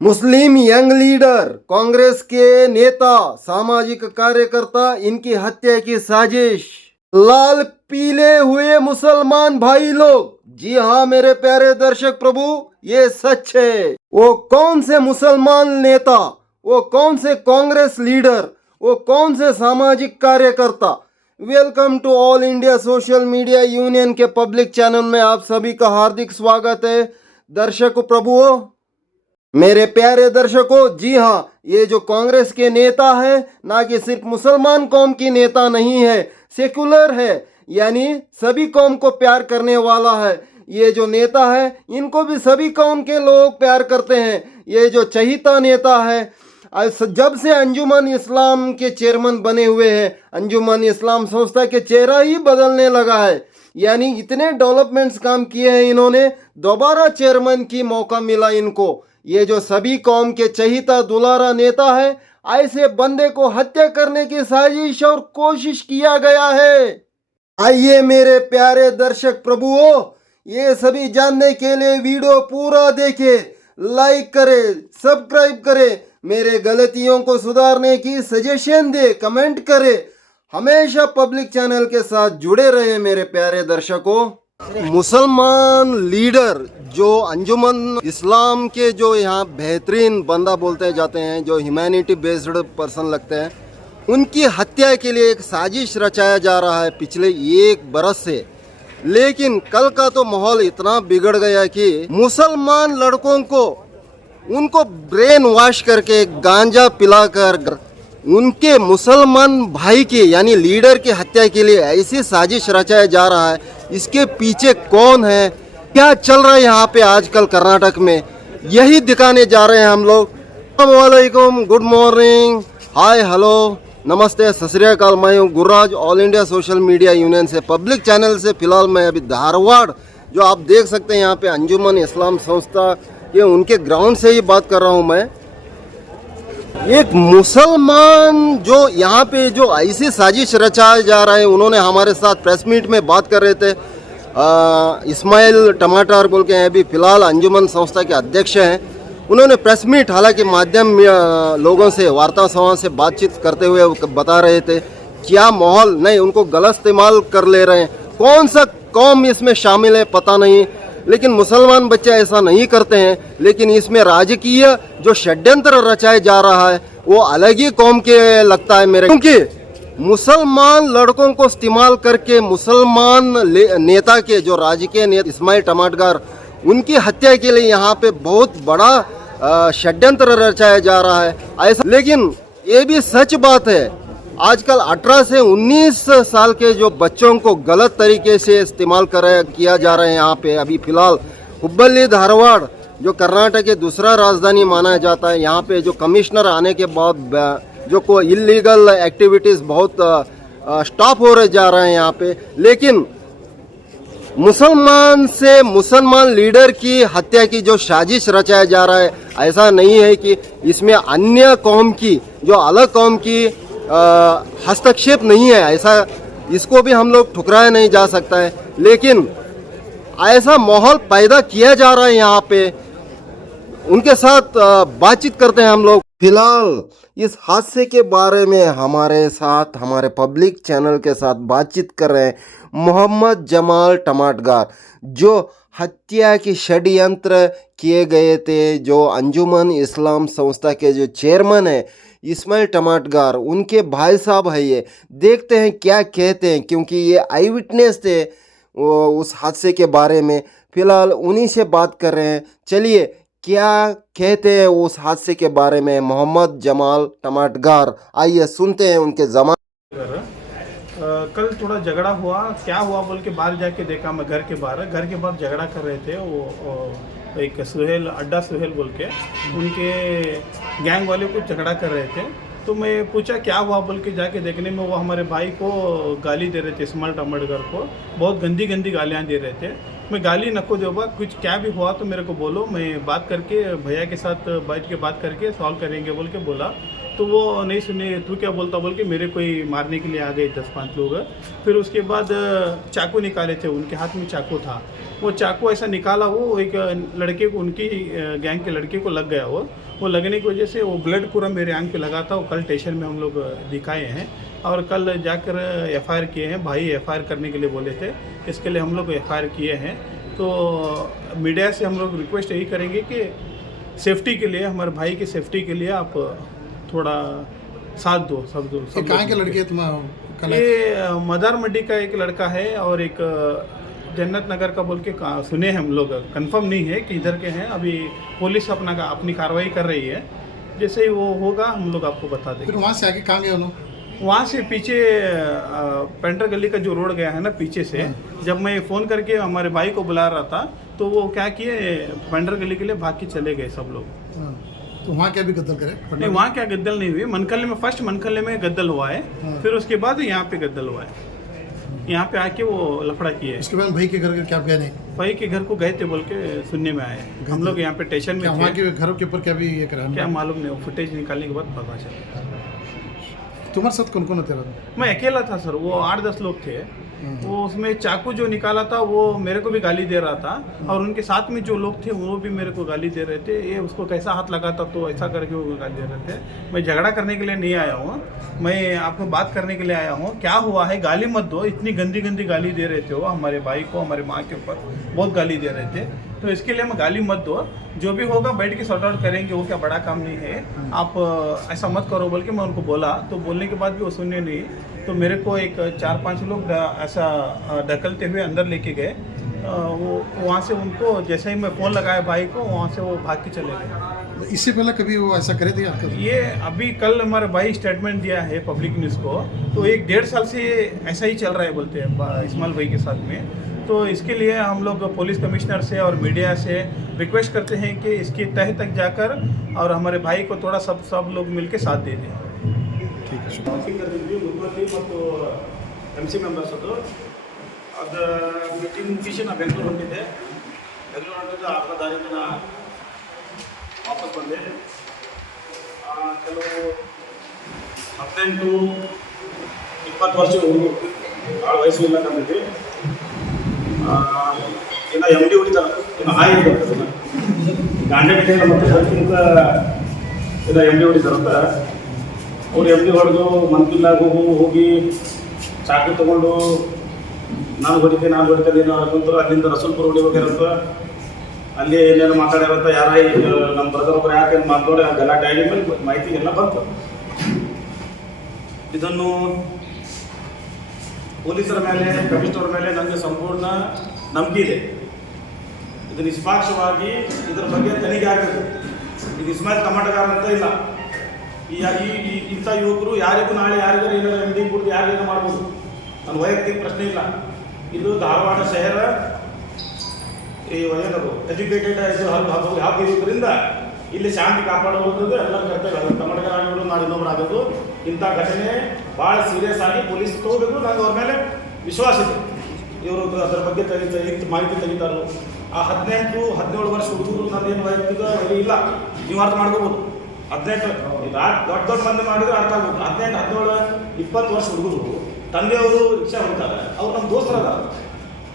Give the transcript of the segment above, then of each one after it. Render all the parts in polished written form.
मुस्लिम young leader, Congress के नेता, सामाजिक कार्यकर्ता, इनकी हत्या की साजिश। लाल पीले हुए मुसलमान भाई लोग, जी हाँ मेरे प्यारे दर्शक प्रभु, ये सच है। वो कौन से मुसलमान नेता, वो कौन से कांग्रेस लीडर, वो कौन से सामाजिक कार्यकर्ता। Welcome to all India social media union के पब्लिक चैनल में आप सभी का हार्दिक स्वागत है। दर्शक प्रभुओं, मेरे प्यारे दर्शकों, जी हाँ, ये जो कांग्रेस के नेता है ना कि सिर्फ मुसलमान कौम की नेता नहीं है, सेकुलर है, यानी सभी कौम को प्यार करने वाला है। ये जो नेता है इनको भी सभी कौम के लोग प्यार करते हैं। ये जो चहीता नेता है, जब से अंजुमन इस्लाम के चेयरमैन बने हुए हैं, अंजुमन इस्लाम संस्था के चेहरा ही बदलने लगा है। यानी इतने डेवलपमेंट्स काम किए हैं इन्होंने, दोबारा चेयरमैन की मौका मिला इनको। ये जो सभी कौम के चहीता दुलारा नेता है, ऐसे बंदे को हत्या करने की साजिश और कोशिश किया गया है। आइए मेरे प्यारे दर्शक प्रभुओं, ये सभी जानने के लिए वीडियो पूरा देखें, लाइक करें, सब्सक्राइब करें, मेरे गलतियों को सुधारने की सजेशन दे, कमेंट करें। हमेशा पब्लिक चैनल के साथ जुड़े रहे मेरे प्यारे दर्शकों। मुसलमान लीडर जो अंजुमन इस्लाम के जो यहाँ बेहतरीन बंदा बोलते जाते हैं, जो ह्यूमैनिटी बेस्ड पर्सन लगते हैं, उनकी हत्या के लिए एक साजिश रचाया जा रहा है पिछले 1 बरस से। लेकिन कल का तो माहौल इतना बिगड़ गया कि मुसलमान लड़कों को उनको ब्रेन वॉश करके गांजा पिलाकर उनके मुसलमान भाई के यानी लीडर की हत्या के लिए ऐसी साजिश रचाया जा रहा है। इसके पीछे कौन है, क्या चल रहा है यहाँ पे आजकल कर्नाटक में, यही दिखाने जा रहे हैं हम लोग। अस्सलामुअलैकुम, गुड मॉर्निंग, हाय, हेलो, नमस्ते, सत श्री अकाल। मैं हूँ Gururaj, all India social media union से, पब्लिक चैनल से। फिलहाल मैं अभी धारवाड़, जो आप देख सकते हैं यहाँ पे अंजुमन इस्लाम संस्था के उनके ग्राउंड से ही बात कर रहा हूँ मैं। एक मुसलमान जो यहाँ पे जो ऐसी साजिश रचाया जा रहा है, उन्होंने हमारे साथ प्रेस मीट में बात कर रहे थे। इस्माइल टमाटर बोल के अभी फिलहाल अंजुमन संस्था के अध्यक्ष हैं। उन्होंने प्रेस मीट हालांकि माध्यम लोगों से, वार्ता संवाद से बातचीत करते हुए बता रहे थे क्या माहौल नहीं, उनको गलत इस्तेमाल कर ले रहे हैं। कौन सा कौम इसमें शामिल है पता नहीं, लेकिन मुसलमान बच्चे ऐसा नहीं करते हैं। लेकिन इसमें राजकीय जो षड्यंत्र रचाया जा रहा है वो अलग ही कौम के लगता है मेरे, क्योंकि मुसलमान लड़कों को इस्तेमाल करके मुसलमान नेता के जो राजकीय नेता इस्माइल टमाटगार, उनकी हत्या के लिए यहाँ पे बहुत बड़ा षड्यंत्र रचाया जा रहा है ऐसा। लेकिन ये भी सच बात है, आजकल 18 से 19 साल के जो बच्चों को गलत तरीके से इस्तेमाल किया जा रहा है यहाँ पे। अभी फिलहाल हुब्बल्ली धारवाड़, जो कर्नाटक के दूसरा राजधानी माना जाता है, यहाँ पे जो कमिश्नर आने के बाद जो को इलीगल एक्टिविटीज़ बहुत स्टॉप हो रहे जा रहे हैं यहाँ पे। लेकिन मुसलमान से मुसलमान लीडर की हत्या की जो साजिश रचाया जा रहा है, ऐसा नहीं है कि इसमें अन्य कौम की, जो अलग कौम की हस्तक्षेप नहीं है, ऐसा इसको भी हम लोग ठुकराया नहीं जा सकता है। लेकिन ऐसा माहौल पैदा किया जा रहा है यहाँ पे। उनके साथ बातचीत करते हैं हम लोग। फिलहाल इस हादसे के बारे में हमारे साथ, हमारे पब्लिक चैनल के साथ बातचीत कर रहे हैं मोहम्मद जमाल टमाटगार, जो हत्या की षड्यंत्र किए गए थे, जो अंजुमन इस्लाम संस्था के जो चेयरमैन है इस्माइल टमाटगार, उनके भाई साहब है ये। देखते हैं क्या कहते हैं, क्योंकि ये आई विटनेस थे उस हादसे के बारे में। फिलहाल उन्हीं से बात कर रहे हैं, चलिए क्या कहते हैं उस हादसे के बारे में मोहम्मद जमाल टमाटगार। आइए सुनते हैं उनके जमा। कल थोड़ा झगड़ा हुआ, क्या हुआ बोल के बाहर जाके देखा मैं, घर के बाहर झगड़ा कर रहे थे। वो एक सुहेल, अड्डा सुहेल बोल के, उनके गैंग वाले कुछ झगड़ा कर रहे थे। तो मैं पूछा क्या हुआ बोल के जाके देखने में वो हमारे भाई को गाली दे रहे थे, इस्माइल टमाटगार को बहुत गंदी गंदी गालियाँ दे रहे थे। मैं गाली नको दो बा, कुछ क्या भी हुआ तो मेरे को बोलो, मैं बात करके भैया के साथ बैठ के बात करके सॉल्व करेंगे बोल के बोला। तो वो नहीं सुने, तू क्या बोलता बोल के मेरे को ही मारने के लिए आ गए 10-5 लोग। फिर उसके बाद चाकू निकाले थे, उनके हाथ में चाकू था। वो चाकू ऐसा निकाला, वो एक लड़के को, उनकी गैंग के लड़के को लग गया। वो लगने की वजह से वो ब्लड पूरा मेरे आंख पे लगा था। वो कल स्टेशन में हम लोग दिखाए हैं और कल जाकर एफआईआर किए हैं। भाई एफआईआर करने के लिए बोले थे, इसके लिए हम लोग एफआईआर किए हैं। तो मीडिया से हम लोग रिक्वेस्ट यही करेंगे कि सेफ्टी के लिए, हमारे भाई की सेफ्टी के लिए आप थोड़ा साथ दो, सब दो। ये कहाँ के लड़के तुम्हारा? ये मदार मंडी का एक लड़का है और एक जन्नत नगर का बोल के सुने हैं हम लोग, कंफर्म नहीं है कि इधर के हैं। अभी पुलिस अपनी कार्रवाई कर रही है, जैसे ही वो होगा हम लोग आपको बता देंगे। फिर वहाँ से आगे कहाँ गए उन्होंने? वहाँ से पीछे पेंटर गली का जो रोड गया है ना, पीछे से जब मैं फ़ोन करके हमारे भाई को बुला रहा था तो वो क्या किए, पेंटर गली के लिए भाग के चले गए सब लोग। हाँ। तो वहाँ क्या भी गद्दल करे? नहीं, वहाँ क्या गद्दल नहीं हुई। मनखल्ले में फर्स्ट मनखल्ले में गद्दल हुआ है, फिर उसके बाद यहाँ पे गद्दल हुआ है। यहाँ पे आके वो लफड़ा किए। उसके बाद भाई के घर क्या गए नहीं? भाई के घर को गए थे बोल के सुनने में आए। हम लोग यहाँ पे स्टेशन में वहाँ के घरों के ऊपर क्या भी ये करा? क्या मालूम नहीं, फुटेज निकालने के बाद पता चला। तुम्हारे साथ कौन कौन थे? मैं अकेला था सर, वो 8-10 लोग थे। वो उसमें चाकू जो निकाला था वो मेरे को भी गाली दे रहा था और उनके साथ में जो लोग थे वो भी मेरे को गाली दे रहे थे। ये उसको कैसा हाथ लगा था तो ऐसा करके वो गाली दे रहे थे। मैं झगड़ा करने के लिए नहीं आया हूँ, मैं आपको बात करने के लिए आया हूँ। क्या हुआ है, गाली मत दो। इतनी गंदी गंदी गाली दे रहे थे वो हमारे भाई को, हमारे माँ के ऊपर बहुत गाली दे रहे थे। तो इसके लिए मैं गाली मत दो, जो भी होगा बैठ के सॉर्ट आउट करेंगे, वो क्या बड़ा काम नहीं है। आप ऐसा मत करो बोल के मैं उनको बोला, तो बोलने के बाद भी वो सुनने नहीं। तो मेरे को एक 4-5 लोग ऐसा ढकलते हुए अंदर लेके गए। वो वहाँ से उनको जैसे ही मैं फ़ोन लगाया भाई को, वहाँ से वो भाग के चले गए। इससे पहले कभी वो ऐसा करे थे आपको? ये अभी कल हमारे भाई स्टेटमेंट दिया है पब्लिक न्यूज़ को, तो 1-1.5 साल से ऐसा ही चल रहा है बोलते हैं इस्माइल भाई के साथ में। तो इसके लिए हम लोग पुलिस कमिश्नर से और मीडिया से रिक्वेस्ट करते हैं कि इसकी तह तक जाकर और हमारे भाई को थोड़ा सब लोग मिलकर साथ दे दें। ठीक है, ಮೀಟಿಂಗ್ ಕರೆದಿದ್ವಿ ಮುಖ್ಯಮಂತ್ರಿ ಮತ್ತು MC ಮೆಂಬರ್ಸ್ ಅದು ಮೀಟಿಂಗ್ ಮುಗಿಸಿ ನಾನು ಬೆಂಗಳೂರು ಹೊಂಟಿದ್ದೆ. ಬೆಂಗಳೂರು ಹೊಂಟಿದ್ದ ಅರ್ಧ ದಾರಿಗೆ ನಾ ವಾಪಸ್ ಬಂದೆ. ಕೆಲವು 18-20 ವರ್ಷ ಹುಡುಗರು, ಭಾಳ ವಯಸ್ಸು ಇಲ್ಲ ಕಂಡಿದ್ವಿ. ಇನ್ನು MD ಹೊಡಿತಾರೆ, ಇನ್ನು ಹಾಯಿ ಬರ್ತದೆ ಗಾಂಡೆ ಕಟ್ಟೆ ಮತ್ತು ಅದಕ್ಕಿಂತ ಇನ್ನು MD ಹೊಡಿತಾರಂತ. ಅವ್ರು MD ಹೊಡೆದು ಮಂತ್ರಿಲಾಗ ಹೋಗಿ ಚಾಕು ತೊಗೊಂಡು ನಾನು ಹೊಡಿತೇನೆ ಅನ್ನೋಂತ ಅಲ್ಲಿಂದ ರಸೂಲ್ಪುರ ಹೊಡಿಬೇಕಾರಂತ. ಅಲ್ಲಿ ಏನೇನು ಮಾತಾಡ್ಯಾರಂತ, ಯಾರ ನಮ್ಮ ಬ್ರದರ್ ಒಬ್ಬರು ಯಾಕೆ ಮಾತಾಡಿ ಗಲಾಟೆ ಆಗಿ ಮೇಲೆ ಮಾಹಿತಿ ಎಲ್ಲ ಬಂತು. ಇದನ್ನು ಪೊಲೀಸರ ಮೇಲೆ, ಕಮಿಷನರ್ ಮೇಲೆ ನನಗೆ ಸಂಪೂರ್ಣ ನಂಬಿಕೆ ಇದೆ. ಇದು ನಿಷ್ಪಾಕ್ಷವಾಗಿ ಇದರ ಬಗ್ಗೆ ತನಿಖೆ ಆಗಬೇಕು. ಇದು ಇಸ್ಮಾಯಿಲ್ ಟಮಾಟಗಾರ ಅಂತ ಇಲ್ಲ. ಇಂಥ ಯುವಕರು ಯಾರಿಗೂ ನಾಳೆ ಯಾರಿಗಾರು ಏನಾರು MD ಕೊಟ್ಟು ಯಾರಿಗೇನೋ ಮಾಡ್ಬೋದು. ನನ್ನ ವೈಯಕ್ತಿಕ ಪ್ರಶ್ನೆ ಇಲ್ಲ. ಇದು ಧಾರವಾಡ ಶಹರ ಏನದು ಎಜುಕೇಟೆಡ್ ಇರೋದ್ರಿಂದ ಇಲ್ಲಿ ಶಾಂತಿ ಕಾಪಾಡುವುದು ಎಲ್ಲ ಕರ್ತವ್ಯ. ಅದು ಟಮಾಟಗಾರ ಆಗೋದು, ನಾಳೆ ಇನ್ನೊಬ್ರು ಆಗೋದು, ಇಂಥ ಘಟನೆ ಭಾಳ ಸೀರಿಯಸ್ ಆಗಿ ಪೊಲೀಸ್ ತಗೋಬೇಕು. ನನಗೆ ಅವ್ರ ಮೇಲೆ ವಿಶ್ವಾಸ ಇದೆ. ಇವರು ಅದರ ಬಗ್ಗೆ ಮಾಹಿತಿ ತೆಗಿತಾರೋ. ಆ 18-17 ವರ್ಷ ಹುಡುಗರು ನಂದೇನು ವೈಯಕ್ತಿಕ ಇಲ್ಲ, ನೀವು ಅರ್ಥ ಮಾಡ್ಕೋಬೋದು. 18 ದೊಡ್ಡ ಮಂದಿ ಮಾಡಿದ್ರೆ ಅರ್ಥ ಆಗ್ಬೋದು. 18-17-20 ವರ್ಷ ಹುಡುಗರು ತಂದೆಯವರು ರಿಕ್ಷಾ ಹೊಡ್ತಾರೆ, ಅವ್ರು ನಮ್ಮ ದೋಸ್ತರದ,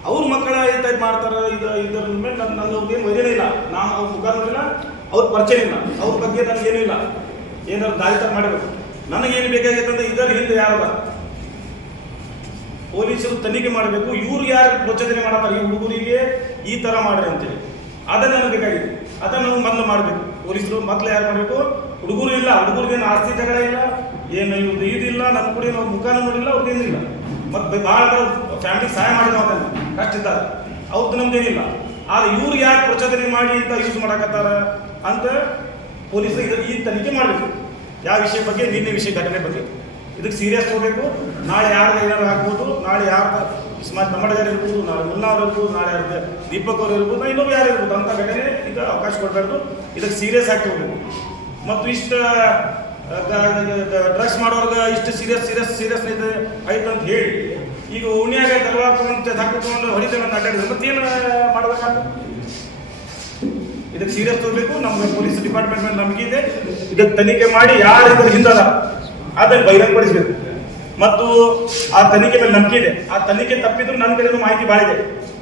ಅವ್ರ ಮಕ್ಕಳ ಈ ಟೈಪ್ ಮಾಡ್ತಾರೆ. ಇದರ ಮೇಲೆ ನನ್ನವ್ರಿಗೇನು ವೈರ್ಯನೇ ಇಲ್ಲ. ನಾವು ಅವ್ರ ಮುಖ ನೋಡಿಲ್ಲ, ಅವ್ರ ಪರಿಚಯ ಇಲ್ಲ, ಅವ್ರ ಬಗ್ಗೆ ನನಗೇನೂ ಇಲ್ಲ. ಏನಾದ್ರು ದಾರಿ ತರ ಮಾಡಬೇಕು. ನನಗೇನು ಬೇಕಾಗಿತ್ತಂದ್ರೆ ಇದರ ಹಿಂದೆ ಯಾರದ ಪೊಲೀಸರು ತನಿಖೆ ಮಾಡಬೇಕು. ಇವ್ರು ಯಾರು ಪ್ರಚೋದನೆ ಮಾಡತಾರೆ, ಈ ಹುಡುಗರಿಗೆ ಈ ಥರ ಮಾಡ್ರಿ ಅಂತೇಳಿ, ಅದನ್ನು ನನಗೆ ಬೇಕಾಗಿದೆ. ಅದನ್ನು ನಾವು ಮೊದಲು ಮಾಡಬೇಕು. ಪೊಲೀಸರು ಮೊದಲು ಯಾರು ಮಾಡಬೇಕು, ಹುಡುಗರು ಇಲ್ಲ, ಹುಡುಗರಿಗೇನು ಆಸ್ತಿ ಜಗಳ ಇಲ್ಲ, ಏನು ಇವ್ರದ್ದು ಇದಿಲ್ಲ, ನಮ್ಮ ಕೂಡ ನಾವು ಮುಖಾನು ನೋಡಿಲ್ಲ, ಅವ್ರಿಗೇನಿಲ್ಲ. ಮತ್ತು ಭಾಳ ಫ್ಯಾಮಿಲಿಗೆ ಸಹಾಯ ಮಾಡಿದ ಅದನ್ನು ಕಷ್ಟ ಇದ್ದಾರೆ, ಅವ್ರದ್ದು ನಮ್ದೇನಿಲ್ಲ. ಆದರೆ ಇವ್ರು ಯಾಕೆ ಪ್ರಚೋದನೆ ಮಾಡಿ ಅಂತ ಯೂಸ್ ಮಾಡಕತ್ತಾರ ಅಂತ ಪೊಲೀಸರು ಈ ತನಿಖೆ ಮಾಡಬೇಕು. ಯಾವ ವಿಷಯ ಬಗ್ಗೆ, ನಿನ್ನೆ ವಿಷಯ ಘಟನೆ ಬಗ್ಗೆ ಇದಕ್ಕೆ ಸೀರಿಯಸ್ ಹೋಗಬೇಕು. ನಾಳೆ ಯಾರ್ದು ಏನಾರು ಆಗ್ಬೋದು, ನಾಳೆ ಯಾರ್ದು ಇಸ್ಮಾಯಿಲ್ ಟಮಾಟಗಾರ ಇರ್ಬೋದು, ನಾಳೆ ಮುಲ್ಲಾ ಅವ್ರು ಇರ್ಬೋದು, ನಾಳೆ ಯಾರ್ದು ದೀಪಕ್ ಅವರು ಇರ್ಬೋದು, ಇನ್ನೊಬ್ಬರು ಯಾರು ಇರ್ಬೋದು. ಅಂಥ ಘಟನೆ ಈಗ ಅವಕಾಶ ಕೊಡಬಾರ್ದು. ಇದಕ್ಕೆ ಸೀರಿಯಸ್ ಆಗಿ ಹೋಗಬೇಕು. ಮತ್ತು ಇಷ್ಟು ಡ್ರಗ್ಸ್ ಮಾಡೋರ್ಗೆ ಇಷ್ಟು ಸೀರಿಯಸ್ ಆಯ್ತು ಅಂತ ಹೇಳಿ ಈಗ ಉಣ್ಯಾಗ ತಲವಾರ್ ತೊಗೊಂಡು ಹಾಕಿಕೊಂಡು ಹೊಡಿತೇವೆ ಅಂತ ಅಡ್ಡಾಡಿದ್ರೆ ಮತ್ತೇನು ಮಾಡಬೇಕಾಗ್ತದೆ? ಇದಕ್ಕೆ ಸೀರಿಯಸ್ ತಗೋಬೇಕು. ನಮ್ಮ ಪೊಲೀಸ್ ಡಿಪಾರ್ಟ್ಮೆಂಟ್ ಮೇಲೆ ನಂಬಿಕೆ ಇದೆ. ಇದಕ್ಕೆ ತನಿಖೆ ಮಾಡಿ ಯಾರು ಇದ್ರ ಹಿಂದದ ಅದನ್ನು ಬಹಿರಂಗಪಡಿಸಬೇಕು. ಮತ್ತು ಆ ತನಿಖೆ ಮೇಲೆ ನಂಬಿಕೆ ಇದೆ. ಆ ತನಿಖೆ ತಪ್ಪಿದ್ರು ನನ್ನ ಕಡೆಯೂ ಮಾಹಿತಿ ಭಾಳ ಇದೆ.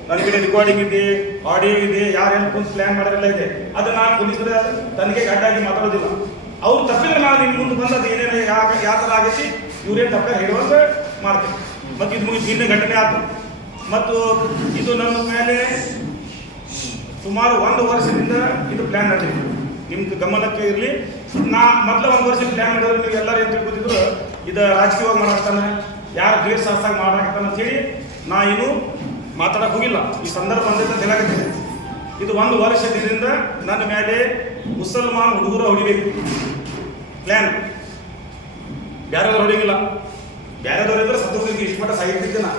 ನನ್ನ ಕಡೆ ರೆಕಾರ್ಡಿಂಗ್ ಇದೆ, ಆಡಿಯೋ ಇದೆ, ಯಾರೇನು ಕುಂತು ಪ್ಲಾನ್ ಮಾಡೋರೆಲ್ಲ ಇದೆ. ಅದನ್ನ ನಾನು ಪೊಲೀಸರ ತನಿಖೆಗೆ ಅಡ್ಡಾಗಿ ಮಾತಾಡೋದಿಲ್ಲ. ಅವ್ರು ತಪ್ಪಿದ್ರೆ ನಾನು ಇನ್ನು ಮುಂದೆ ಬಂದದ್ದು ಏನೇನು ಯಾವ ಥರ ಆಗೈತಿ ಇವ್ರೇನು ತಪ್ಪ ಹೇಳುವಂತ ಮಾಡ್ತೀನಿ. ಮತ್ತು ಇದು ಮುಗಿದು ಹಿಂದೆ ಘಟನೆ ಆಯ್ತು. ಮತ್ತು ಇದು ನನ್ನ ಮೇಲೆ ಸುಮಾರು 1 ವರ್ಷದಿಂದ ಇದು ಪ್ಲ್ಯಾನ್ ನಡೆದಿತ್ತು. ನಿಮ್ದು ಗಮನಕ್ಕೆ ಇರಲಿ. ನಾ ಮೊದಲು 1 ವರ್ಷ ಪ್ಲ್ಯಾನ್ ಮಾಡಿದ್ರೆ ನೀವು ಎಲ್ಲರೂ ಏನು ತಿಳ್ಕೊತಿದ್ರು, ಇದು ರಾಜಕೀಯವಾಗಿ ಮಾಡಾಕ್ತಾನೆ, ಯಾರು ದ್ವೇಷ ಶಾಸ್ತ್ರ ಮಾಡಾಕ್ತಾನೆ ಅಂತೇಳಿ ನಾ ಏನು ಮಾತಾಡಕ್ಕೆ ಹೋಗಿಲ್ಲ. ಈ ಸಂದರ್ಭ ಬಂದಿದ್ದ ಹೇಳಾಕತ್ತೀನಿ. ಇದು 1 ವರ್ಷದಿಂದ ನನ್ನ ಮೇಲೆ ಮುಸಲ್ಮಾನ್ ಹುಡುಗರು ಹೊಡಿಬೇಕು ಪ್ಲ್ಯಾನ್. ಬೇರೆದವ್ರು ಹೊಡಿಗಿಲ್ಲ. ಬೇರೆದವ್ರು ಇದ್ರೆ ಸತ್ತೋಗಿಗೆ ಇಷ್ಟು ಮಟ್ಟ ಸಾಹಿತ್ಯನ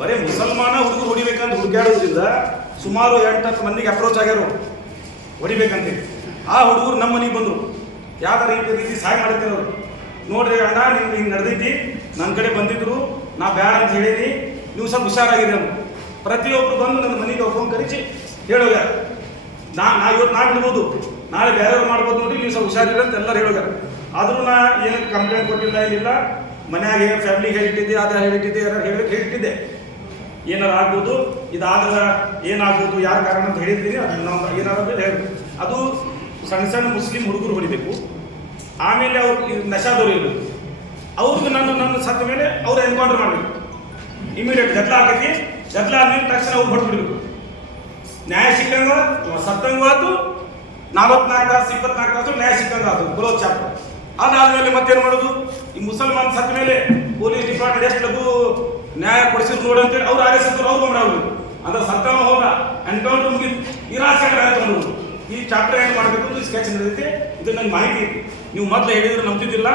ಬರೀ ಮುಸಲ್ಮಾನ ಹುಡುಗರು ಹೊಡಿಬೇಕಂತ ಹುಡುಕಾಡೋದ್ರಿಂದ ಸುಮಾರು 8-10 ಮಂದಿಗೆ ಅಪ್ರೋಚ್ ಆಗ್ಯಾರು ಹೊಡಿಬೇಕಂತೇಳಿ. ಆ ಹುಡುಗರು ನಮ್ಮ ಮನೆಗೆ ಬಂದರು. ಯಾವ್ದಾರ ರೀತಿ ಸಹಾಯ ಮಾಡಿದ್ರು. ನೋಡ್ರಿ ಅಣ್ಣ, ನಿಮ್ಗೆ ಹಿಂಗೆ ನಡೆದೈತಿ, ನನ್ನ ಕಡೆ ಬಂದಿದ್ರು, ನಾ ಬ್ಯಾಡ ಅಂತ ಹೇಳೀನಿ, ನೀವು ಸ್ವಲ್ಪ ಹುಷಾರಾಗಿದೆ ಅಂತ ಪ್ರತಿಯೊಬ್ಬರು ಬಂದು ನನ್ನ ಮನೆಗೆ ಫೋನ್ ಕರೆಸಿ ಹೇಳೋಗ್ಯಾರ. ಇವತ್ತು ನಾ ಬಿಡ್ಬೋದು, ನಾಳೆ ಬೇರೆಯವ್ರು ಮಾಡ್ಬೋದು ನೋಡಿ, ನೀವು ಸ್ವಲ್ಪ ಹುಷಾರಿಲ್ಲ ಅಂತ ಎಲ್ಲರೂ ಹೇಳೋಗ್ಯಾರ. ಆದರೂ ನಾ ಏನು ಕಂಪ್ಲೇಂಟ್ ಕೊಟ್ಟಿಲ್ಲ, ಏನಿಲ್ಲ. ಮನ್ಯಾಗ ಏನು ಫ್ಯಾಮಿಲಿಗೆ ಹೇಳಿಟ್ಟಿದ್ದೆ, ಅದೇ ಹೇಳಿಟ್ಟಿದ್ದೆ, ಯಾರು ಹೇಳಿಟ್ಟಿದ್ದೆ. ಏನಾರು ಆಗ್ಬೋದು, ಇದಾದ್ರೆ ಏನಾಗ್ಬೋದು, ಯಾರ ಕಾರಣ ಅಂತ ಹೇಳಿದ್ದೀನಿ. ಅದನ್ನು ನಾವು ಏನಾದ್ರು ಹೇಳಿ ಅದು ಸಣ್ಣ ಸಣ್ಣ ಮುಸ್ಲಿಂ ಹುಡುಗರು ಹೊಡಿಬೇಕು. ಆಮೇಲೆ ಅವ್ರು ನಶಾದವ್ರು ಇರಬೇಕು. ಅವ್ರಿಗೆ ನನ್ನ ಸತ್ತ ಮೇಲೆ ಅವ್ರು ಎನ್ಕೌಂಟರ್ ಮಾಡಬೇಕು. ಇಮಿಡಿಯೇಟ್ ಗದ್ದಲ ಆಗೈತಿ. ಗದ್ದಲ ಆದ್ಮೇಲೆ ತಕ್ಷಣ ಅವ್ರು ಹೊಡ್ಬಿಡ್ಬೇಕು. ನ್ಯಾಯ ಸಿಕ್ಕಂಗ ಸತ್ತಂಗ ಆಯ್ತು. 44 ತಾಸು 24 ತಾಸು ನ್ಯಾಯ ಸಿಕ್ಕಂಗ ಆಯ್ತು. Close chapter. ಅದಾದ್ಮೇಲೆ ಮತ್ತೇನು ಮಾಡೋದು? ಈ ಮುಸಲ್ಮಾನ್ ಸತ್ತ ಮೇಲೆ ಪೊಲೀಸ್ ಡಿಪಾರ್ಟ್ಮೆಂಟ್ ಎಷ್ಟು ಲಘು ನ್ಯಾಯ ಕೊಡಿಸಿದ್ರು ನೋಡಿ ಅಂತೇಳಿ ಅವ್ರು ಆರಿಸಿದ್ರು. ಅವ್ರು ಮಾಡೋದು ಅಂದ್ರೆ ಸತ್ತವ ಹೋದ ಎನ್ಕೌಂಟರ್ ಮುಗಿದು ಈ ರಾಜಕಾರಣ ಆಯ್ತು. ಈ ಚಾಪ್ಟರ್ ಏನು ಮಾಡಬೇಕು ಅಂತ ಸ್ಕೆಚ್ ನಡೆದೈತಿ. ಇದು ನನಗೆ ಮಾಹಿತಿ. ನೀವು ಮೊದಲು ಹೇಳಿದ್ರೆ ನಂಬ್ತಿದ್ದಿಲ್ಲ.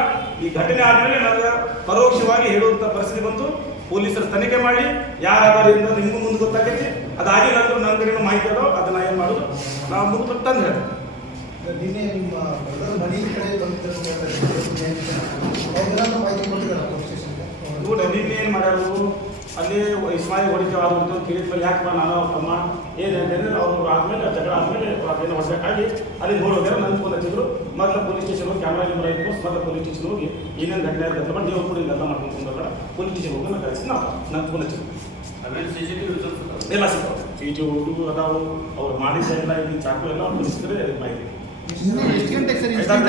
ಈ ಘಟನೆ ಆದಮೇಲೆ ನನಗೆ ಪರೋಕ್ಷವಾಗಿ ಹೇಳುವಂಥ ಪರಿಸ್ಥಿತಿ ಬಂತು. ಪೊಲೀಸರು ತನಿಖೆ ಮಾಡಿ ಯಾರಾದ್ರಿಂದ ನಿಮಗೂ ಮುಂದೆ ಗೊತ್ತಾಗೈತಿ. ಅದಾಗಿಲ್ಲ ಅಂದ್ರೆ ನನ್ನ ಕಡೆ ಮಾಹಿತಿ ಅದಾವ, ಅದನ್ನ ಏನು ಮಾಡೋದು ನಾವು ಮುಂದೆ ತಂದು ಹೇಳಿ. ನಿನ್ನೆ ನಿಮ್ಮ ಮನೆ ಕಡೆ ನೋಡ್ರಿ, ನಿನ್ನೆ ಏನು ಮಾಡ್ಯಾರು, ಅಲ್ಲಿ ಇಸ್ಮಾಯಿಲ್ ಹೊಡಿತೇವೆ ಅಂತ ಕೇಳಿದ ಮೇಲೆ ಯಾಕಪ್ಪ ನಾನು ಅಮ್ಮ ಏನು ಅಂತಂದ್ರೆ ಅವರು ಆದಮೇಲೆ ಜಗಳ ಆದಮೇಲೆ ಅದೇನೋ ಹೊಡ್ಬೇಕಾಗಿ ಅಲ್ಲಿ ನೋಡೋಗ್ಯಾರ. ನನ್ನ ಫೋನ್ ಹಚ್ಚಿದ್ರು. ಮೊದಲು ಪೊಲೀಸ್ ಸ್ಟೇಷನ್ ಹೋಗಿ ಕ್ಯಾಮ್ರಾ ಗಿಮ್ರಾ ಇತ್ತು. ಮೊದಲು ಪೊಲೀಸ್ ಸ್ಟೇಷನ್ ಹೋಗಿ ಏನೇನು ಘಟನೆ ಗದ್ದಲ ಮಾಡಿ ನೀವು ಕೂಡ ಗದ್ದಲ ಮಾಡ್ಕೊಂಡು ಬಂದಲ್ಲ ಪೊಲೀಸ್ ಸ್ಟೇಷನ್ ಹೋಗಿ ನಾನು ಕಳಿಸಿ ನನ್ನ ಫೋನ್ ಹಚ್ಚಿದ್ರು. ಎಲ್ಲ ಸಿಗ್ತಾವೆ. CCTV ಹುಡುಗರು ಅದಾವು. ಅವ್ರು ಮಾಡಿದ್ದ ಎಲ್ಲ ಇಲ್ಲಿ ಚಾಕು ಎಲ್ಲ ಅವ್ರು ತೋರಿಸಿದ್ರೆ ಅದಕ್ಕೆ ಮಾಹಿತಿ. ಎಷ್ಟು ಗಂಟೆಗೆ ಸರ್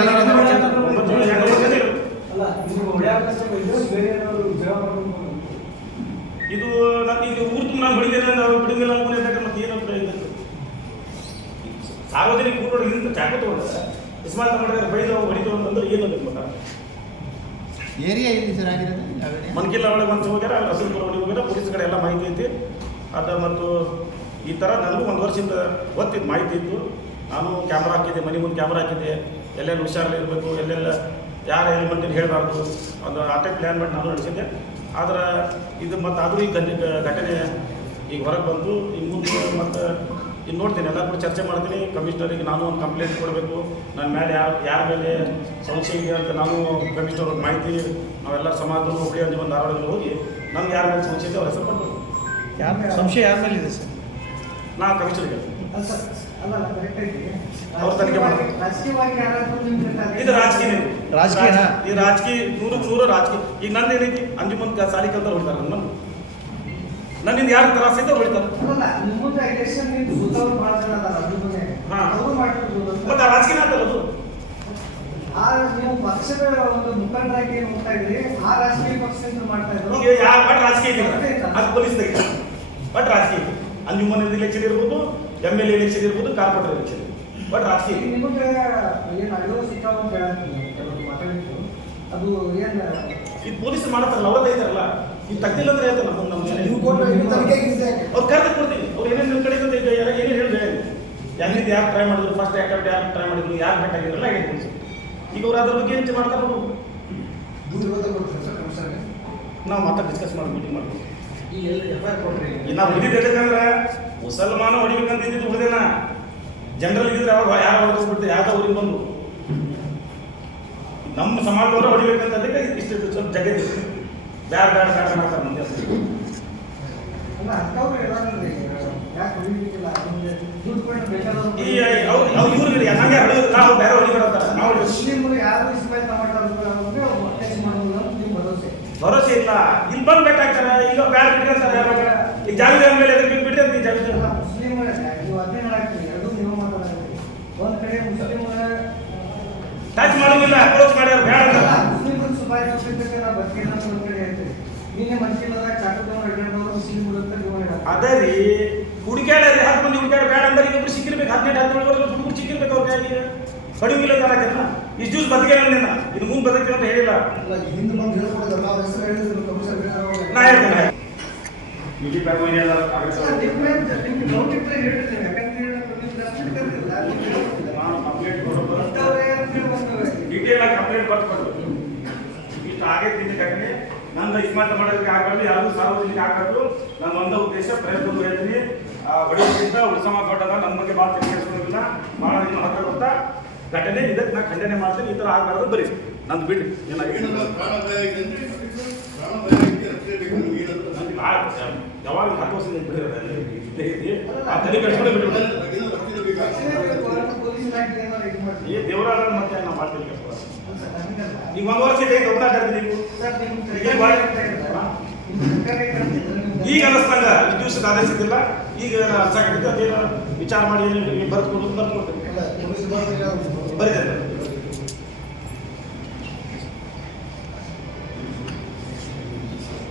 ಇದು ನಾನು ಈಗ ಊರು ತುಂಬ ನಾನು ಹೊಡಿದ್ದೇನೆ, ನಾವು ಬಿಡುಗಿಲ್ಲ ಅನ್ಕೊಂಡಿದ್ದಾಗ ಮತ್ತೆ ಏನು ಪ್ರಯೋಜನ? ಸಾರ್ವಜನಿಕ ಊರೊಳಗೆ ಇಂತ ಚಾಕು ತಗೊಂಡ್ರೆ ಇಸ್ಮಾಲ್ ತಗೊಂಡ್ರೆ ಬೈದು ಹೊಡಿತು ಅಂತಂದ್ರೆ ಏನು ಬೇಕು ಗೊತ್ತಾ? ಏರಿಯಾ ಎಲ್ಲಿ ಸರ್ ಆಗಿರೋದು? ಮನ್ಕಿಲ್ಲ ಒಳಗೆ ಬಂದು ಹೋಗ್ಯಾರ, ಹಸಿರುಪುರ ಒಳಗೆ ಹೋಗ್ಯಾರ. ಪೊಲೀಸ್ ಕಡೆ ಎಲ್ಲ ಮಾಹಿತಿ ಐತಿ. ಅದು ಮತ್ತು ಈ ಥರ ನನಗೂ 1 ವರ್ಷದಿಂದ ಗೊತ್ತಿದ್ದು ಮಾಹಿತಿ ಇತ್ತು. ನಾನು ಕ್ಯಾಮ್ರಾ ಹಾಕಿದ್ದೆ, ಮನೆ ಮುಂದೆ ಕ್ಯಾಮ್ರಾ ಹಾಕಿದ್ದೆ. ಎಲ್ಲೆಲ್ಲಿ ಹುಷಾರಲ್ಲಿ ಇರಬೇಕು, ಎಲ್ಲೆಲ್ಲ ಯಾರು ಎಲಿಮೆಂಟ್ ಹೇಳಬಾರ್ದು, ಅದು ಆಟೆ ಪ್ಲ್ಯಾನ್ ಮಾಡಿ ನಾನು ನಡೆಸಿದ್ದೆ. ಆದ್ರೆ ಇದು ಮತ್ತು ಆದರೂ ಈ ಘಟನೆ ಈಗ ಹೊರಗೆ ಬಂತು. ಇನ್ನು ಮುಂದೆ ಮತ್ತು ಇನ್ನು ನೋಡ್ತೀನಿ, ಎಲ್ಲ ಕೂಡ ಚರ್ಚೆ ಮಾಡ್ತೀನಿ. ಕಮಿಷನರಿಗೆ ನಾನು ಒಂದು ಕಂಪ್ಲೇಂಟ್ ಕೊಡಬೇಕು. ನನ್ನ ಮೇಲೆ ಯಾರ ಮೇಲೆ ಸಂಶಯ ಇದೆ ಅಂತ ನಾನು ಕಮಿಷನರ್ ಮಾಹಿತಿ ನಾವೆಲ್ಲ ಸಮಾಜದವರು ಹುಬ್ಬಳ್ಳಿ ಅಂಜುಮನ್ ಧಾರವಾಡದಲ್ಲಿ ಹೋಗಿ ನಮ್ಗೆ ಯಾರ ಮೇಲೆ ಸಂಶಯ ಇದೆ ಅವ್ರ ಹೆಸರು ಕೊಟ್ಟು ಸಂಶಯ ಯಾರ ಮೇಲೆ ಇದೆ ಸರ್? ನಾ ಕಮಿಷನರ್ಗೆ ಅವ್ರ ತನಿಖೆ ಮಾಡಬೇಕು. ಇದು ರಾಜಕೀಯ ರಾಜಕೀಯನಾ? ಈ ರಾಜಕೀಯ 100% ರಾಜಕೀಯ. ಈಗ ನಂದು ಏನೈತಿ, ಅಂಜುಮನ್ ಸಾಲಿ ಕಲ್ತ ಹೊಡಿತಾರೆ ನನ್ನಿಂದ ಯಾರು ತ್ರಾಸ ಐತೆ ಹೊಡಿತಾರೆ. ಮತ್ತೆ ರಾಜಕೀಯ ಆಗ್ತಲ್ಲ ಅದು. ನೀವು ಪಕ್ಷದ ಒಂದು ಮುಖಂಡರಾಗಿ ಹೋಗ್ತಾ ಇದ್ರಿ, ಆ ರಾಜಕೀಯ ಪಕ್ಷದಿಂದ ಮಾಡ್ತಾ ಇದ್ರು. ಈಗ ಯಾವ ಬಟ್ ರಾಜಕೀಯ ಇದೆ ಅದು ಪೊಲೀಸ್ ತೆಗಿತ. ಬಟ್ ರಾಜಕೀಯ ಇದೆ. ಅಂಜುಮನ್ ಎಲೆಕ್ಷನ್ ಇರ್ಬೋದು, MLA ಎಲೆಕ್ಷನ್ ಇರ್ಬೋದು, ಕಾರ್ಪೊರೇಟರ್ ಎಲೆಕ್ಷನ್ ಬಟ್ ರಾಜಕೀಯ ಇದೆ. ನಿಮಗೆ ಏನು ಅಳಿಯೋ ಸಿಕ್ಕಾವ ಅಂತ ಮಾತಾಡಿದ್ರು, ಅದು ಏನು ಇದು ಪೊಲೀಸರು ಮಾಡ್ತಾರಲ್ಲ, ಅವ್ರ ತೆಗಿತಾರಲ್ಲ. ಈಗ ತೆಗ್ದಿಲ್ಲ ಅಂದ್ರೆ ಹೇಳ್ತಾರೆ ನಮ್ಮ ನೀವು ಕೊಟ್ಟು ತನಿಖೆಗೆ ಅವ್ರು ಕರೆದು ಕೊಡ್ತೀವಿ. ಅವ್ರು ಏನೇನು ನಿಮ್ಮ ಕಡೆ ಏನೇನು ಹೇಳಿದ್ರೆ ಯಾರಿದ್ದು ಯಾರು ಟ್ರೈ ಮಾಡಿದ್ರು, ಫಸ್ಟ್ ಯಾಕೆ ಯಾರು ಟ್ರೈ ಮಾಡಿದ್ರು, ಯಾರು ಬೇಕಾಗಿದ್ರಲ್ಲ ಹೇಳಿ ಪೊಲೀಸರು. ಈಗ ಅವ್ರು ಅದ್ರ ಬಗ್ಗೆ ಏನು ಮಾಡ್ತಾರೆ ದೂರವಾದ ಕೊಡ್ತಾರೆ ಸರ್ ಕಮಿಷನರ್ಗೆ. ನಾವು ಮತ್ತೆ ಡಿಸ್ಕಸ್ ಮಾಡಿ ಮೀಟಿಂಗ್ ಮಾಡ್ತೀವಿ. ಈ ಎಲ್ಲ FIR ಕೊಡ್ರಿ. ನಾವು ಉಳಿದಿದ್ದು ಎದಕ್ಕಂದ್ರೆ ಮುಸಲ್ಮಾನ ಹೊಡಿಬೇಕಂತ ಇದ್ದಿದ್ದು ಉಳಿದೇನ ಜನರಲ್ ಇದ್ದಿದ್ರೆ ಅವಾಗ ಯಾರು ಹೊಡೆದ್ಬಿಡ್ತೀವಿ, ಯಾವ್ದೋ ಊರಿಗೆ ಬಂದು ನಮ್ಮ ಸಮಾಜದವರು ಹೊಡಿಬೇಕಂತ ಅದಕ್ಕೆ ಇಷ್ಟು ಸ್ವಲ್ಪ ಜಗತ್ತಿದೆ. ಬ್ಯಾಡ ಬ್ಯಾಡ ಬ್ಯಾಡ ಮಾಡ್ತಾರೆ ಮುಂದೆ. ಅಲ್ಲ ಅಂಥವ್ರು ಹೇಳೋದ್ರಿ, ಯಾಕೆ ಹೊಡಿಬೇಕಿಲ್ಲ, ದುಡ್ಡು ಕೊಟ್ಟು ಬೇಕಾದವ್ರು ಈ ಇವ್ರಿಗೆ ಹಂಗೆ ಹೊಡೆಯೋದು, ನಾವು ಬೇರೆ ಹೊಡಿಬೇಡಂತಾರೆ. ನಾವು ಮುಸ್ಲಿಮರು ಯಾರು ಇಸ್ಮಾಯಿಲ್ ಟಮಾಟರ್ ಕೇಸ್ ಮಾಡೋದು ಅಂತ ನಿಮ್ಮ ಭರವಸೆ? ಭರೋಸೆ ಇಲ್ಲ. ಇಲ್ಲಿ ಬಂದು ಬೇಕಾಗ್ತಾರೆ, ಈಗ ಬ್ಯಾಡ ಅಂತಾರೆ. ಯಾರು ಈಗ ಜಾಗದ ಮೇಲೆ ಎದಕ್ಕೆ ಬಿಟ್ಬಿಟ್ರಿ ಅಂತ ಈ ಜಾಗದ ಮುಸ್ಲಿಮರ ನೀವು ಅದನ್ನೇ ಹೇಳಾಕ್ತೀರಿ, ಎರಡೂ ನೀವು ಮಾತಾಡೋದು. ಒಂದ್ ಕಡೆ ಮುಸ್ಲಿಮರ ಟಚ್ ಮಾಡೋದಿಲ್ಲ, ಅಪ್ರೋಚ್ ಮಾಡ್ಯಾರ ಬೇಡ ಅಂತ. ಮುಸ್ಲಿಮರ ಸುಭಾಷ್ ಚಂದ್ರಶೇಖರ ಬರ್ತೀರ ಅಂತ ಒಂದ್ ಕಡೆ ಹೇಳ್ತೀರಿ. ನೀನೇ ಮಂತ್ರಿಗಳಾಗ ಚಾಟದವ್ರು ಅಡ್ಡಾಡೋರು ಮುಸ್ಲಿಮರು ಅಂತ ನೀವು ಹೇಳೋದು. ಅದೇ ರೀ ಹುಡುಕ್ಯಾಡ್ರಿ 10 ಮಂದಿ ಹುಡುಕ್ಯಾಡ ಬೇಡ ಅಂದ್ರೆ ಇನ್ನೊಬ್ರು ಸಿಕ್ಕಿರ್ಬೇಕು. 17 ವರ್ಷ ಹುಡುಗರು ಸಿಕ್ಕಿರ್ಬೇಕು ಅವ್ರ ಕೈಗೆ. ಹೊಡಿವಿಲ್ಲ ತರಕಲ್ಲ ಇಷ್ಟು ದಿವಸ ಬದುಕೇ ನಿನ್ನ ಇದು ಮುಂದೆ ಬದುಕ್ತೀವಿ ಅಂತ ಹೇಳಿಲ್ಲ. ಹಿಂದೆ ಬಂದು ಹೇಳ್ಕೊಡೋದಲ್ಲ, ಅವ್ರ ಹೆಸರು ಹೇಳಿದ್ರು ಕಮಿಷನ್ ನಾ ಹೇಳ್ತೇನೆ ಇಲ್ಲಿ ಬ್ಯಾಗ್ ಎಲ್ಲ ಕಾಂಗ್ರೆಸ್ ಸರ್, ನಿಮ್ಗೆ ಡೌಟ್ ಇದ್ರೆ ಹೇಳ್ತೀನಿ. ಯಾಕಂದ್ರೆ ಕರ್ದಿಲ್ಲ, ನೀವು ಹೇಳ್ತಿಲ್ಲ. ನಾನು ಕಂಪ್ಲೇಂಟ್ ಕೊಡೋದು ಇಂಥವ್ರೇ ಅಂತ ಹೇಳಿ ಒಂದು ಡೀಟೇಲ್ ಆಗಿ ಕಂಪ್ಲೇಂಟ್ ಬರ್ಕೊಟ್ಟು ಇಷ್ಟು ಆಗೈತೆ ನಿನ್ನ ಘಟನೆ ನನ್ನ ಇಸ್ಮಾತ ಮಾಡೋದಕ್ಕೆ ಆಗಬಾರ್ದು, ಯಾರು ಸಾರ್ವಜನಿಕ ಆಗಬಾರ್ದು. ನನ್ನ ಒಂದೇ ಉದ್ದೇಶ ಪ್ರಯತ್ನ ಹೇಳ್ತೀನಿ. ಬಡವರಿಗಿಂತ ಉತ್ಸವ ದೊಡ್ಡದ, ನನ್ನ ಬಗ್ಗೆ ಭಾಳ ತೆಗೆದುಕೊಳ್ಳೋದಿಲ್ಲ. ಭಾಳ ನಿಮ್ಮ ಹತ್ರ ಗೊತ್ತಾ ಘಟನೆ ಇದಕ್ಕೆ ನಾನು ಖಂಡನೆ ಮಾಡ್ತೀನಿ. ಈ ಥರ ಆಗಬಾರ್ದು ಬರೀ ನಂದು ಬಿಡಿ ಏನಾಗಿದೆ ಯಾವಾಗ 10 ವರ್ಷದಿಂದ ಬಿಟ್ಟಿರೋದು ಆ ತಲೆ ಕಟ್ಕೊಂಡು ಬಿಟ್ಟು ಪೊಲೀಸ್ ಇಲಾಖೆ ಏನಾದ್ರು ಇದು ಮಾಡಿ. ಈ ದೇವರಾದ ಮತ್ತೆ ನಾವು ಮಾಡ್ತೀವಿ ಕೆಲಸ. ಸರ್, ಈಗ 1 ವರ್ಷ ಇದೆ ಒಬ್ಬನಾಟ ನೀವು ನಿಮ್ಗೆ ಏನ್ ಮಾಡಿ? ಸರ್ಕಾರಿ ಕರ್ದಿಲ್ಲ. ಈಗ ಅನ್ನಿಸ್ತಾಗ ಇಷ್ಟು ದಿವಸದ ಆದೇಶದಿಲ್ಲ. ಈಗ ಅನ್ಸಾಕಿದ್ದು ಅದೇನೋ ವಿಚಾರ ಮಾಡಿ ಬರ್ಕೊಡೋದು ಬರ್ಕೊಡ್ತೇನೆ ಬರೀತೇನೆ.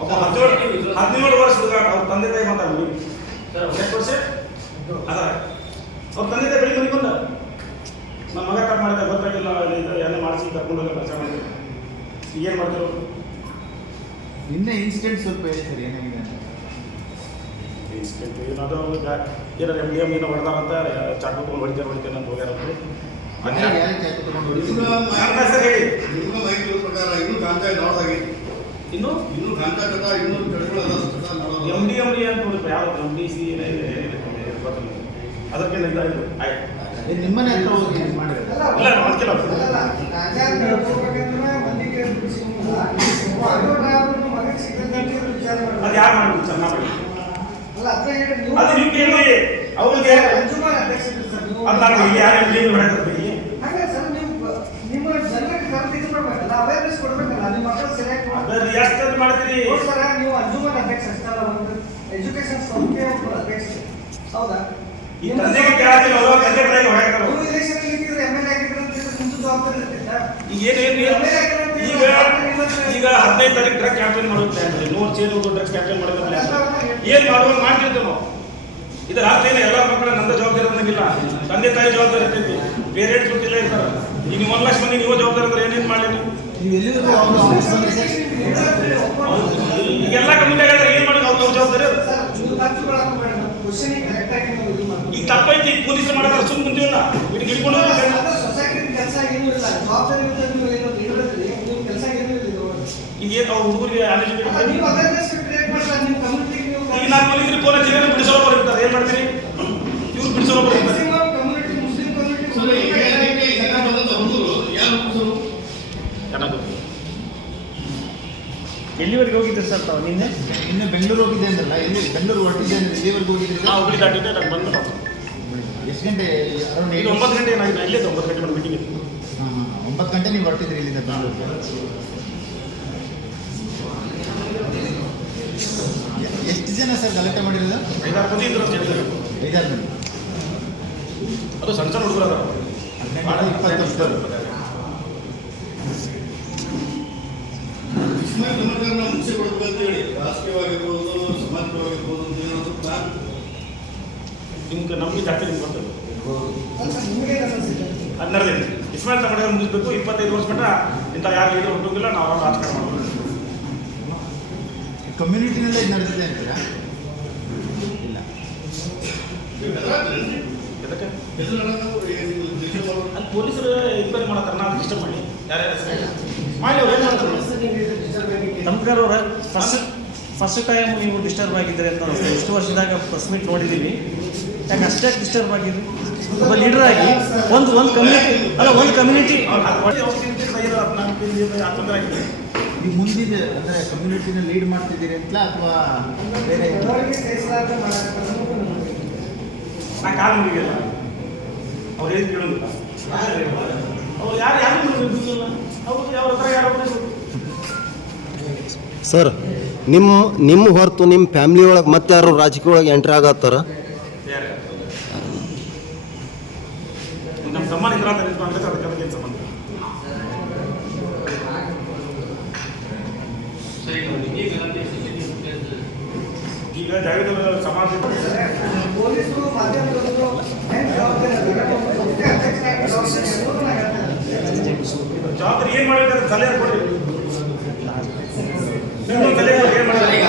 ಒಬ್ಬ 17 ವರ್ಷದ ಅವ್ರ ತಂದೆ ತಾಯಿ ಮಾತಾಡಿ ಎಷ್ಟು ವರ್ಷ ಅದ ಅವ್ರ ತಂದೆ ತಾಯಿ ಬೆಳಿಗ್ಗೆ ಮನೆಗೆ ಬಂದ ನಮ್ಮ ಮಗ ತಪ್ಪು ಮಾಡಿದ ಗೊತ್ತಾಗಿಲ್ಲ ಎಲ್ಲ ಮಾಡಿಸಿ ಕರ್ಕೊಂಡೋಗಿ ಕೆಲಸ ಮಾಡಿದ್ರು. ಏನು ಮಾಡ್ತಾರೆ ಅವರು? ನಿನ್ನೆ ಇನ್ಸಿಡೆಂಟ್ ಸ್ವಲ್ಪ ಹೇಳಿ ಸರ್, ಏನಾಗಿದೆ ಅಂತ. ಏನೋ MDM ಏನೋ ಹೊಡೆದಾರಂತ ಚಾಕು ತೊಗೊಂಡು ಹೊಡಿತೇನೆ ಅಂತ ಹೋಗ್ಯಾರ ಅವರು. ಯಾರು ಚಾಕು ತಗೊಂಡು ಹೊಡಿದ್ರು? ನನ್ನ ಹೆಸರು ಹೇಳಿ. ನಿಮ್ಮ ಮಾಹಿತಿ ಪ್ರಕಾರ ಇನ್ನೂ ಕಾಂತ ನೋಡಾಗಿದೆ, ಇನ್ನು ಇನ್ನೂ ಕಾಂತ ಕಥ ಇನ್ನೂ ತಡೆಕೊಳ್ಳೋದು MDM ಅಂತ ನೋಡಿದ್ರು. ಯಾವ MDC ಅದಕ್ಕೆ ಇದಾಯಿತು ಆಯ್ತು. ಏ, ನಿಮ್ಮನೆ ಹತ್ರ ಹೋಗಿ ಮಾಡಿರೋದು. ಇಲ್ಲ ಮಾಡ್ತಿಲ್ಲ ಅಲ್ಲ, ಗಾಂಜಾ ಹೋಗ್ಬೇಕಂದ್ರೆ ಮಂದಿಗೆ ಬಿಡಿಸಿಲ್ಲ. ಆಟೋ ಡ್ರೈವರ್ನ ಮಗನಿಗೆ ಸಿಗದಂತೆ ವಿಚಾರ ಅದು ಮಾಡಿ. ಯಾರು ಮಾಡಿದ್ರು ಸರ್? ನಾ ಮಾಡಿ ಅಲ್ಲ, ಅದೇ ಹೇಳಿ ನೀವು. ಅದು ನೀವು ಕೇಳಿ ಅವ್ರಿಗೆ ಅಂಜುಮನ್ ಅಧ್ಯಕ್ಷರು ಸರ್ ನೀವು. ಅದು ನಾನು ಇಲ್ಲಿ ಯಾರು MDM ಹೊಡೆದಿರ್ತೀವಿ. ಹಾಗೆ ಸರ್, ನೀವು ನಿಮ್ಮ ಜನರಿಗೆ ಕರೆದು ಇದು ಮಾಡ್ಬೇಕಲ್ಲ, ಅವೇರ್ನೆಸ್ ಕೊಡ್ಬೇಕಲ್ಲ, ನಿಮ್ಮ ಮಕ್ಕಳು ಸರಿಯಾಗಿ ಅದು ಎಷ್ಟು ಮಾಡ್ತೀರಿ? ನೋಡಿ ಸರ್, ನೀವು ಅಂಜುಮನ್ ಅಧ್ಯಕ್ಷ ಅಷ್ಟಲ್ಲ, ಒಂದು ಎಜುಕೇಶನ್ ಸಂಸ್ಥೆ ಒಬ್ಬರು ಅಧ್ಯಕ್ಷ, ಹೌದಾ? ಈ ತಂದೆಗೆ ಕೇಳಾತಿಲ್ಲ ಅವರು ತಂದೆ ತಾಯಿಗೆ ಹೊಡೆಯುತ್ತಾರೆ. ನೀವು ಇಲೆಕ್ಷನ್ ನಿಂತಿದ್ರೆ MLA ಆಗಿದ್ರೆ ಅಂತ ನಿಮ್ದು ಜವಾಬ್ದಾರಿ ಇರ್ತಿತ್ತಾ? ಈಗ ಈಗ 15 ತಾರೀಕು ಡ್ರಗ್ ಕ್ಯಾಂಪೇನ್ ಮಾಡುತ್ತೆ ಅಂದ್ರೆ 100 ಚೇರು ಡ್ರಗ್ಸ್ ಕ್ಯಾಂಪೇನ್ ಮಾಡೋದಿಲ್ಲ. ಏನ್ ಮಾಡುವಾಗ ಮಾಡ್ತಿರ್ತೇವೆ ನಾವು. ಇದು ರಾತ್ರಿಯಿಂದ ಎಲ್ಲ ಮಕ್ಕಳ ನಂದ ಜವಾಬ್ದಾರಿ ಅನ್ನಂಗಿಲ್ಲ, ತಂದೆ ತಾಯಿ ಜವಾಬ್ದಾರಿ ಇರ್ತೈತಿ. ಪೇರೆಂಟ್ಸ್ ಗೊತ್ತಿಲ್ಲ ಇರ್ತಾರೆ. ಈಗ ನೀವು 1 ಲಕ್ಷ ಮಂದಿ ನೀವು ಜವಾಬ್ದಾರಿ ಅಂದ್ರೆ ಏನೇನು ಮಾಡಲಿ ನೀವು? ನೀವು ಎಲ್ಲಿವರೆಗೂ ಅವ್ರು ಆಫೀಸ್ ಬಂದ್ರೆ ಸರ್? ಈಗೆಲ್ಲ ಕಮ್ಯುನಿಟಿ ಆಗಿದ್ರೆ ಏನ್ ಮಾಡಿ ಅವ್ರ ಜವಾಬ್ದಾರಿ ಅದು. ಸರ್, ನೀವು ತಪ್ಪುಗಳಾಗ ಬೇಡ, ಕ್ವಶನ್ ಕರೆಕ್ಟ್ ಆಗಿ ನೀವು ಇದು ಮಾಡಿ. ಈಗ ತಪ್ಪೈತಿ ಪೊಲೀಸ್ ಮಾಡಿದ್ರೆ ಸುಮ್ಮನೆ ಕುಂತೀವಲ್ಲ ಇದು ಹಿಡ್ಕೊಂಡು ಸೊಸೈಟಿ ಕೆಲಸ ಏನೂ ಇಲ್ಲ, ಜವಾಬ್ದಾರಿ ಇರುತ್ತೆ. ನೀವು ಏನು ಇರೋದ್ರಿ, ನೀವು ಕೆಲಸ ಏನೂ ಇಲ್ಲ ಇದು. ಈಗ ಏನು ಅವ್ರ ಹುಡುಗರಿಗೆ ಅನ್ಎಜುಕೇಟೆಡ್ ನೀವು ಅವೇರ್ನೆಸ್ ಕ್ರಿಯೇಟ್ ಮಾಡ್ತಾರೆ, ನಿಮ್ಮ ಕಮ್ಯುನಿಟಿಗೆ ನೀವು ಈಗ ನಾನು ಪೊಲೀಸರಿಗೆ ಫೋನ್ ಹಚ್ಚಿದ್ರೆ ಬಿಡಿಸೋರು ಬರೀತಾರೆ. ಏನ್ ಮಾಡ್ತೀರಿ? ಇವ್ರು ಬಿಡಿಸೋರು ಬರೀತಾರೆ. ಮ್ಯಾಕ್ಸಿಮಮ್ ಕಮ್ಯುನಿಟಿ, ಮುಸ್ಲಿಂ ಕಮ್ಯುನಿಟಿ ಹುಡುಗರು ಯಾರು ಹುಡುಗರು ಚೆನ್ನಾಗಿ ಎಲ್ಲಿವರೆಗೆ ಹೋಗಿದ್ದೆ ಸರ್ ತಾವು ನಿನ್ನೆ? ನಿನ್ನೆ ಬೆಂಗಳೂರು ಹೋಗಿದ್ದೆ ಅಂದ್ರಲ್ಲ, ಇಲ್ಲಿ ಬೆಂಗಳೂರು ಹೊರಟಿದ್ದೆ ಅಂದ್ರೆ ಎಲ್ಲಿವರೆಗೂ ಹೋಗಿದ್ರಿ ನಾವು ಸರ್? ಹುಡುಗಿ ದಾಟಿದ್ದೆ ನಾನು ಬಂದು ಎಷ್ಟು ಗಂಟೆ? ಅರೌಂಡ್ ಇದು 9 ಗಂಟೆ ಏನಾಗಿದೆ? ಇಲ್ಲೇ 9 ಗಂಟೆ ಮಾಡಿ ಮೀಟಿಂಗ್ ಇತ್ತು. 9 ಗಂಟೆ ನೀವು ಹೊರಟಿದ್ರಿ ಇಲ್ಲಿಂದ ಬೆಂಗಳೂರಿಗೆ. ಎಷ್ಟು ಜನ ಸರ್ ಗಲಾಟೆ ಮಾಡಿರೋದು? 5-6 ಮಂದಿ ಇದ್ರು ಅಂತ ಹೇಳಿದ್ರು. 5-6 ಮಂದಿ. ಅದು ಸಣ್ಣ ಸಣ್ಣ ಹುಡುಗರು ಅದಾರ. 18-20 ವರ್ಷದವರು. ಇಸ್ಮಾಯಿಲ್ ಸಮರ್ಕರ್ನ ಮುಗಿಸಿ ಕೊಡಬೇಕು ಅಂತ ಹೇಳಿ ರಾಷ್ಟ್ರೀಯವಾಗಿರ್ಬೋದು ಸಮಾಜವಾಗಿರ್ಬೋದು ಅಂತ ಏನಾದ್ರು ಪ್ಲಾನ್ ನಿಮ್ಗೆ ನಮಗೆ ಜಾಸ್ತಿ ನಿಮ್ಗೆ ಬರ್ತದೆ. ನಿಮಗೆ ಅನಿಸಿದೆ. ಅದು ನಡೆದಿದೆ. ಇಸ್ಮಾಯಿಲ್ ತಗೊಂಡು ಮುಗಿಸ್ಬೇಕು. 25 ವರ್ಷ ಮಟ್ಟ ಇಂಥ ಯಾರು ಲೀಡರ್ ಹುಟ್ಟೋಗಿಲ್ಲ. ನಾವು ರಾಜಕಾರಣ ಮಾಡ್ಬೋದು. ಕಮ್ಯುನಿಟಿನಲ್ಲೇ ಇದು ನಡೆದಿದೆ ಅಂತೀರಾ? ಇಲ್ಲ. ಇದಕ್ಕೆ ಹೆಸರು ಅಲ್ಲಿ ಪೊಲೀಸರು ಎನ್ಕ್ವೈರಿ ಮಾಡತ್ತಾರೆ. ನಾವು ಡಿಸ್ಟರ್ಬ್ ಮಾಡಿ ಯಾರ್ಯಾರು ಮಾಡಿ ಅವ್ರು ಏನು ಮಾಡ್ತಾರೆ? ತಮ್ಕರ್ ಅವರ ಫಸ್ಟ್ ಟೈಮ್ ನೀವು ಡಿಸ್ಟರ್ಬ್ ಆಗಿದ್ದೀರಿ ಅಂತ ಅನಿಸ್ತದೆ. ಇಷ್ಟು ವರ್ಷದಾಗ ಪ್ರೆಸ್ ಮೀಟ್ ನೋಡಿದ್ದೀವಿ, ಯಾಕೆ ಅಷ್ಟೇ ಡಿಸ್ಟರ್ಬ್ ಆಗಿದ್ರಿ? ಒಬ್ಬ ಲೀಡರ್ ಆಗಿ ಒಂದು ಕಮ್ಯುನಿಟಿ ಅಲ್ಲ, ಒಂದು ಕಮ್ಯುನಿಟಿ ತೊಂದರೆ ಆಗಿದೆ. ನೀವು ಮುಂದಿನ ಅಂದರೆ ಕಮ್ಯುನಿಟಿನ ಲೀಡ್ ಮಾಡ್ತಿದ್ದೀರಿ ಅಂತ ಅಥವಾ ಬೇರೆ? ಅವರಿಗೆ ಸಹಿಸಲಾರ್ದ ಮಾಡಕ್ಕೆ ನಾ ಕಾಲು ಮುಗಿಯಲ್ಲ. ಅವ್ರು ಹೇಳಿದ್ ಕೇಳೋದಿಲ್ಲ. ಅವ್ರು ಯಾರು ಮುಗಿದಿಲ್ಲ. ಅವ್ರು ಯಾವ ಹತ್ರ ಯಾರು ಸರ್ ನಿಮ್ಮ ಹೊರತು ನಿಮ್ಮ ಫ್ಯಾಮಿಲಿ ಒಳಗೆ ಮತ್ತೆ ಯಾರು ರಾಜಕೀಯ ಒಳಗೆ ಎಂಟ್ರಿ ಆಗತ್ತಾರ? ನಮ್ಮ ತಮ್ಮ ನಿಂತ್ರ ಅಂತ ನಿಂತ್ಕೊಂಡ್ರೆ ಅದಕ್ಕೆ ಸಂಬಂಧ ಈಗ ಜಾಗದ ಸಮಾಜ ಪೊಲೀಸರು ಮಾಧ್ಯಮದವರು ಏನ್ ಜವಾಬ್ದಾರಿ ಜವಾಬ್ದಾರಿ ಏನ್ ಮಾಡಿದ್ರೆ ಸಲಹೆ ಕೊಡ್ರಿ. ನೀವು ಸಲಹೆ ಏನ್ ಮಾಡಿದ್ರೆ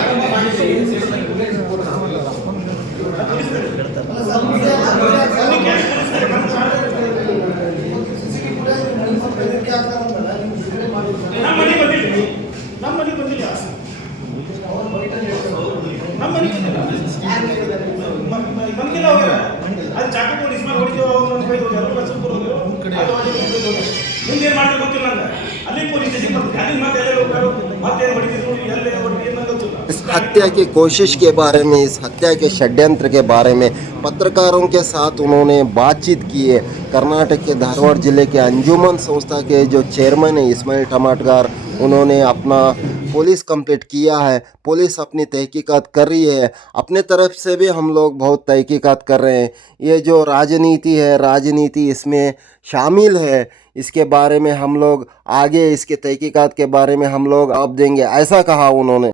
ನಮ್ಮ ಮನೆಗೆ ಬಂದಿಲ್ಲ, ನಮ್ಮ ಮನೆಗೆ ಬಂದಿಲ್ಲ, ನಮ್ಮ ಮನೆಗೆ ಬಂದಿಲ್ಲ ಅವ್ರ ಅದು ಚಾಕು ಕೊಡಿ ಇಸ್ಮಾಲ್ ಹೊಡಿತೀವಿ ಅವ್ರನ್ನ ಬೈದು ಎಲ್ಲ ಸುಬ್ಬರು ಮುಂದೆ ಏನು ಮಾಡ್ತಾರೆ ಗೊತ್ತಿಲ್ಲ ನಂಗೆ. ಅಲ್ಲಿ ಪೊಲೀಸ್ ಸ್ಟೇಷನ್ ಬರ್ತೀವಿ, ಅಲ್ಲಿ ಮತ್ತೆ ಎಲ್ಲ ಹೋಗ್ತಾರೆ, ಮತ್ತೆ ಹೊಡಿತಿದ್ರು ಎಲ್ಲೇ ಹೊಡಿತೀವಿ ಏನಂತ ಗೊತ್ತಿಲ್ಲ. इस हत्या की कोशिश के बारे में, इस हत्या के षड्यंत्र के बारे में पत्रकारों के साथ उन्होंने बातचीत की है। कर्नाटक के धारवाड़ जिले के अंजुमन संस्था के जो चेयरमैन है इस्माइल टमाटगार, उन्होंने अपना पुलिस कंप्लीट किया है। पुलिस अपनी तहकीकात कर रही है, अपने तरफ से भी हम लोग बहुत तहकीकात कर रहे हैं। ये जो राजनीति है, राजनीति इसमें शामिल है, इसके बारे में हम लोग आगे इसके तहकीकात के बारे में हम लोग अब देंगे, ऐसा कहा उन्होंने।